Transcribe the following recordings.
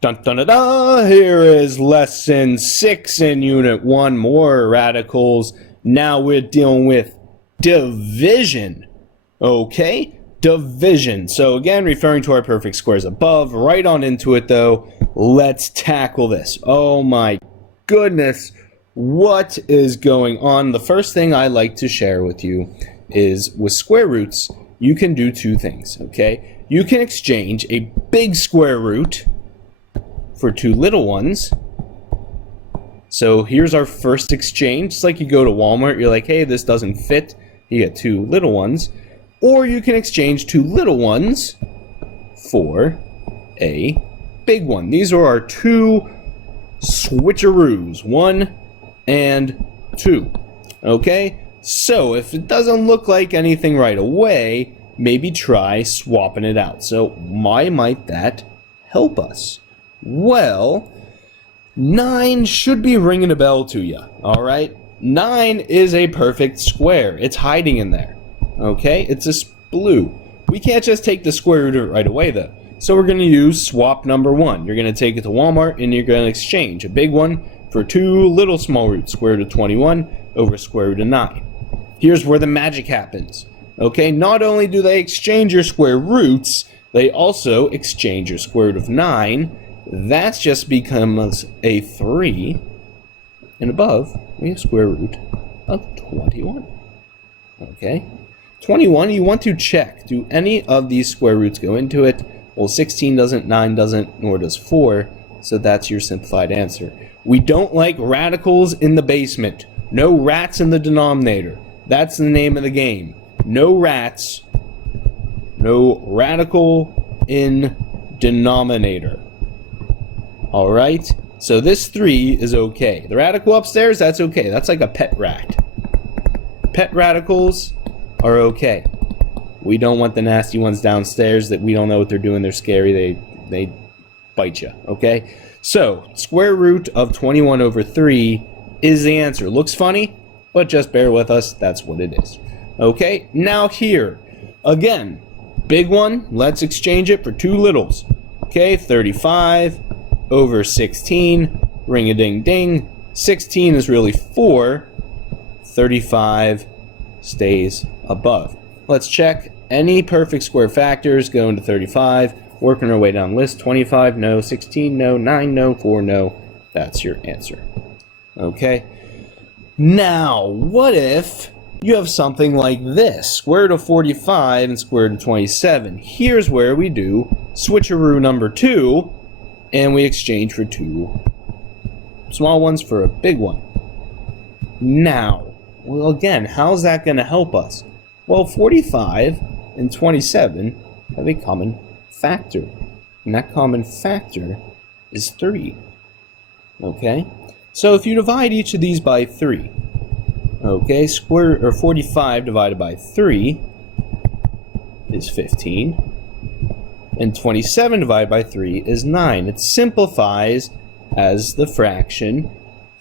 Dun dun dun dun! Here is lesson 6 in unit 1, more radicals. Now we're dealing with division. Okay? Division. So again, referring to our perfect squares above, right on into it though. Let's tackle this. Oh my goodness. What is going on? The first thing I like to share with you is with square roots, you can do two things, okay? You can exchange a big square root for two little ones. So here's our first exchange. It's like you go to Walmart, you're like, hey, this doesn't fit. You get two little ones. Or you can exchange two little ones for a big one. These are our two switcheroos, 1 and 2. Okay? So if it doesn't look like anything right away, maybe try swapping it out. So why might that help us? Well, 9 should be ringing a bell to you, alright? 9 is a perfect square. It's hiding in there, okay? It's a blue. We can't just take the square root of it right away, though. So we're going to use swap number 1. You're going to take it to Walmart, and you're going to exchange a big one for two little small roots, square root of 21 over square root of 9. Here's where the magic happens, okay? Not only do they exchange your square roots, they also exchange your square root of 9. That just becomes a 3, and above we have square root of 21. Okay, 21, you want to check, do any of these square roots go into it? Well, 16 doesn't, 9 doesn't, nor does 4, so that's your simplified answer. We don't like radicals in the basement. No rats in the denominator. That's the name of the game. No rats, no radical in denominator. Alright, so this 3 is okay. The radical upstairs, that's okay. That's like a pet rat. Pet radicals are okay. We don't want the nasty ones downstairs that we don't know what they're doing. They're scary. They bite you, okay? So, square root of 21 over 3 is the answer. Looks funny, but just bear with us. That's what it is. Okay, now here. Again, big one. Let's exchange it for two littles. Okay, 35 over 16, ring-a-ding-ding. 16 is really 4. 35 stays above. Let's check. Any perfect square factors go into 35. Working our way down the list. 25, no. 16, no. 9, no. 4, no. That's your answer. Okay. Now, what if you have something like this? Square root of 45 and square root of 27. Here's where we do switcheroo number 2. And we exchange for two small ones for a big one. Now, well, again, how's that going to help us? Well, 45 and 27 have a common factor. And that common factor is 3. Okay? So if you divide each of these by 3, okay, 45 divided by 3 is 15. And 27 divided by 3 is 9. It simplifies as the fraction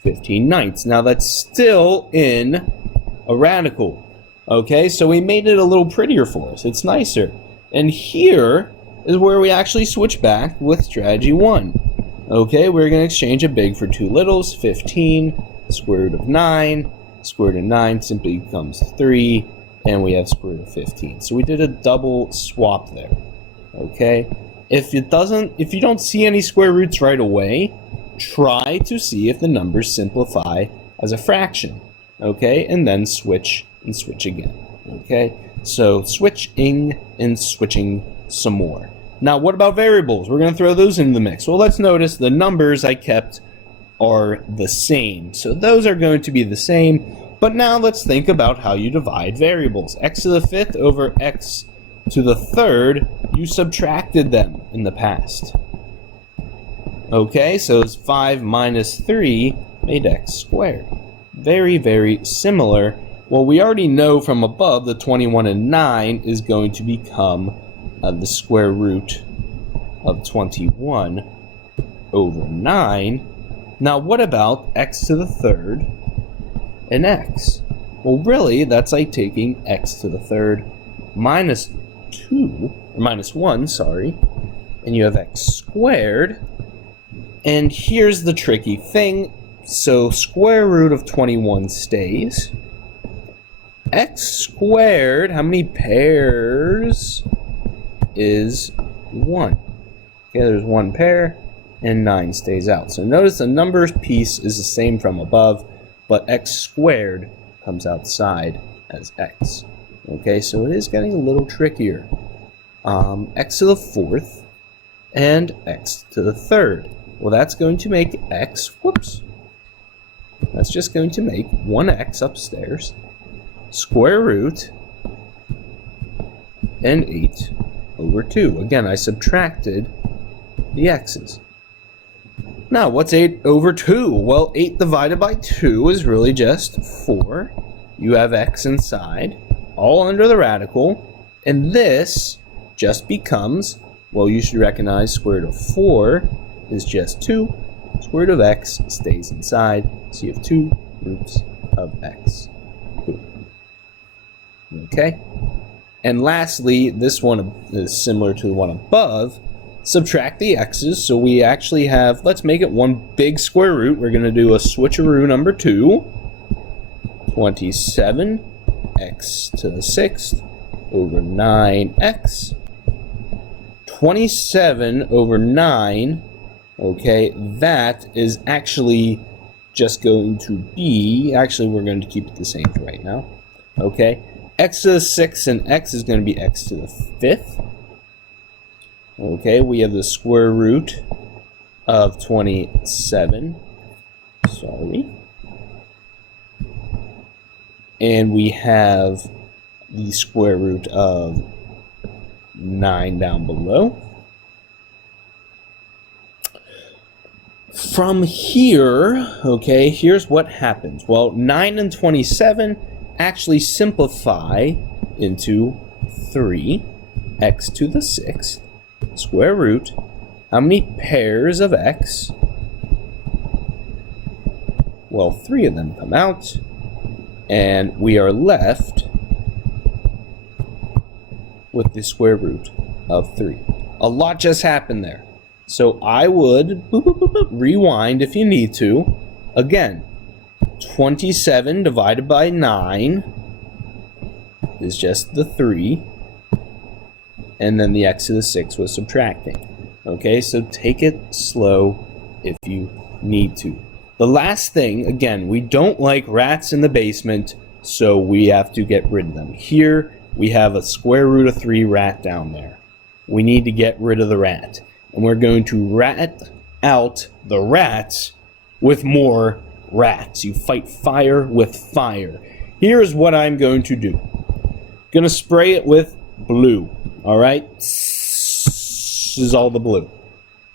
15/9. Now that's still in a radical. Okay, so we made it a little prettier for us. It's nicer. And here is where we actually switch back with strategy 1. Okay, we're going to exchange a big for two littles. 15, square root of 9. Square root of 9 simply becomes 3. And we have square root of 15. So we did a double swap there. Okay, if you don't see any square roots right away, try to see if the numbers simplify as a fraction. Okay, and then switch and switch again. Okay, so switching and switching some more. Now, what about variables? We're going to throw those into the mix. Well, let's notice the numbers I kept are the same. So those are going to be the same. But now let's think about how you divide variables. X to the 5th over x to the 3rd, you subtracted them in the past. Okay, so it's 5 minus 3 made x squared. Very, very similar. Well, we already know from above that 21 and 9 is going to become the square root of 21 over 9. Now, what about x to the 3rd and x? Well, really, that's like taking x to the 3rd minus 2, or minus 1, sorry, and you have x squared And here's the tricky thing. So square root of 21 stays. X squared, how many pairs is 1? Okay, there's 1 pair, and 9 stays out. So notice the numbers piece is the same from above, but x squared comes outside as x. Okay, so it is getting a little trickier. X to the 4th and x to the 3rd. Well, that's going to make x, whoops. That's just going to make 1x upstairs, square root, and 8 over 2. Again, I subtracted the x's. Now, what's 8 over 2? Well, 8 divided by 2 is really just 4. You have x inside, all under the radical, and this just becomes, well, you should recognize square root of 4 is just 2. Square root of x stays inside, so you have 2 roots of x. Okay? And lastly, this one is similar to the one above. Subtract the x's, so we actually have, let's make it one big square root. We're going to do a switcheroo number 2. 27 x to the 6th over 9x. 27 over 9, okay, that is actually just going to be, actually we're going to keep it the same for right now, okay. X to the 6th and x is going to be x to the 5th. Okay, we have the square root of 27. Sorry. And we have the square root of 9 down below. From here, okay, here's what happens. Well, 9 and 27 actually simplify into 3, x to the 6th, square root. How many pairs of x? Well, 3 of them come out, and we are left with the square root of 3. A lot just happened there. So I would rewind if you need to. Again, 27 divided by 9 is just the 3. And then the x to the 6 was subtracting. Okay, so take it slow if you need to. The last thing, again, we don't like rats in the basement, so we have to get rid of them. Here, we have a square root of 3 rat down there. We need to get rid of the rat. And we're going to rat out the rats with more rats. You fight fire with fire. Here's what I'm going to do. Going to spray it with blue. Alright? This is all the blue.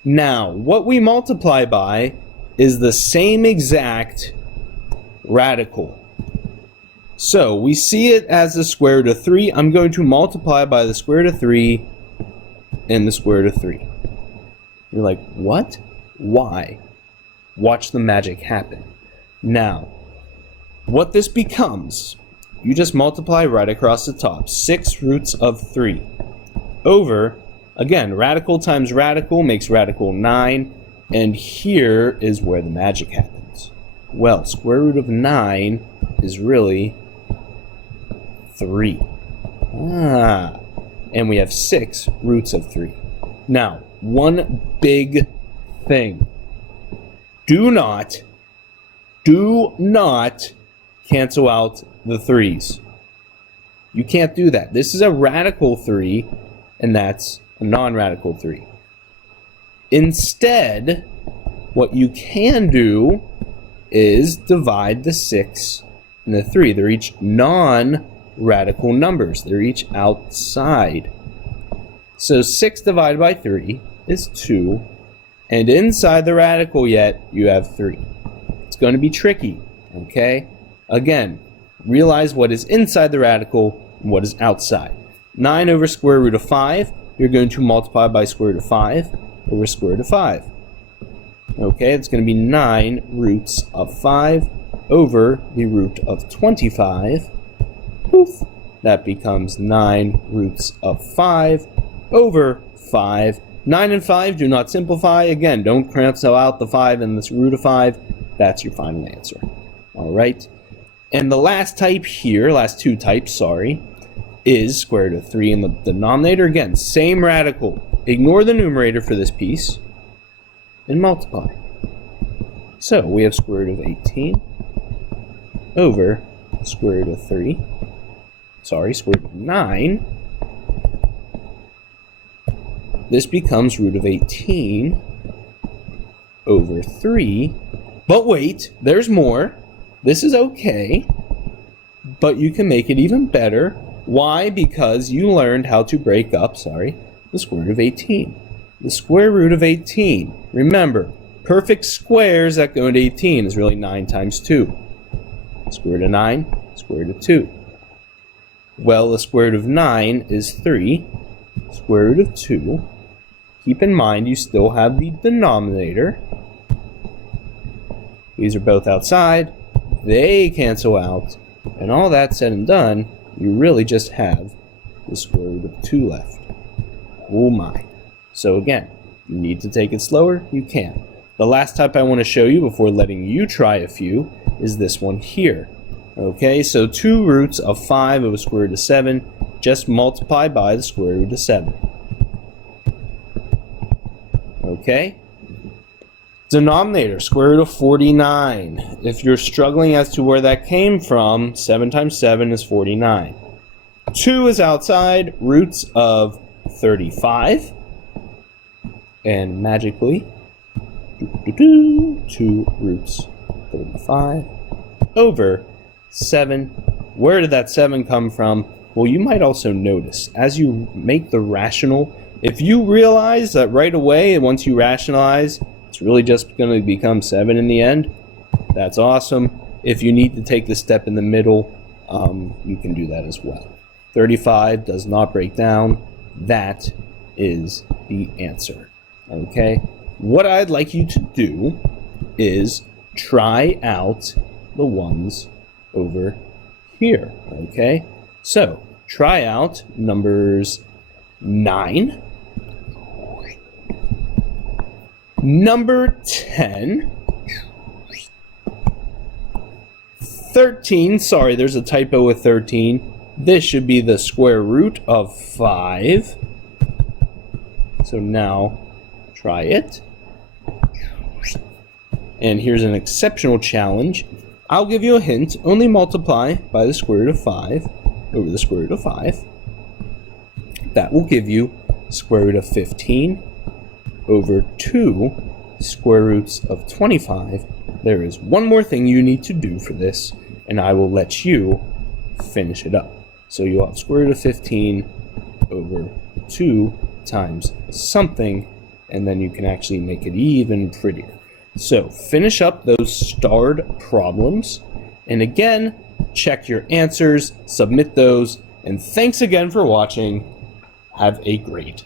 Now, what we multiply by is the same exact radical. So, we see it as the square root of 3. I'm going to multiply by the square root of 3 and the square root of 3. You're like, what? Why? Watch the magic happen. Now, what this becomes, you just multiply right across the top. 6 roots of 3 over, again, radical times radical makes radical 9. And here is where the magic happens. Well, square root of 9 is really 3. And we have 6 roots of 3. Now, one big thing. Do not cancel out the 3's. You can't do that. This is a radical 3, and that's a non-radical 3. Instead, what you can do is divide the 6 and the 3. They're each non-radical numbers. They're each outside. So 6 divided by 3 is 2. And inside the radical yet, you have 3. It's going to be tricky, okay? Again, realize what is inside the radical and what is outside. 9 over square root of 5, you're going to multiply by square root of 5 over square root of 5. Okay, it's going to be 9 roots of 5 over the root of 25. Poof. That becomes 9 roots of 5 over 5. 9 and 5 do not simplify. Again, don't cancel out the 5 and the root of 5. That's your final answer. All right. And the last type here, last two types, sorry, is square root of 3 in the denominator. Again, same radical. Ignore the numerator for this piece and multiply. So we have square root of 18 over square root of 3. Sorry, square root of 9. This becomes root of 18 over 3. But wait, there's more. This is okay, but you can make it even better. Why? Because you learned how to break up, the square root of 18. The square root of 18. Remember, perfect squares that go into 18 is really 9 times 2. Square root of 9, square root of 2. Well, the square root of 9 is 3. Square root of 2. Keep in mind you still have the denominator. These are both outside. They cancel out. And all that said and done, you really just have the square root of 2 left. Oh my. So again, you need to take it slower, you can. The last type I want to show you before letting you try a few is this one here. Okay, so 2 roots of 5 over square root of 7, just multiply by the square root of 7. Okay? Denominator, square root of 49. If you're struggling as to where that came from, 7 times 7 is 49. 2 is outside, roots of 35. And magically, 2 roots 35 over 7. Where did that 7 come from? Well, you might also notice, as you make the rational, if you realize that right away, once you rationalize, it's really just going to become 7 in the end, that's awesome. If you need to take the step in the middle, you can do that as well. 35 does not break down. That is the answer. Okay? What I'd like you to do is try out the ones over here. Okay? So, try out numbers 9. Number 10, 13, sorry, there's a typo with 13. This should be the square root of 5. So now, try it. And here's an exceptional challenge. I'll give you a hint. Only multiply by the square root of 5 over the square root of 5. That will give you square root of 15 over 2 square roots of 25. There is one more thing you need to do for this, and I will let you finish it up. So you have square root of 15 over 2 times something, and then you can actually make it even prettier. So finish up those starred problems, and again, check your answers, submit those, and thanks again for watching. Have a great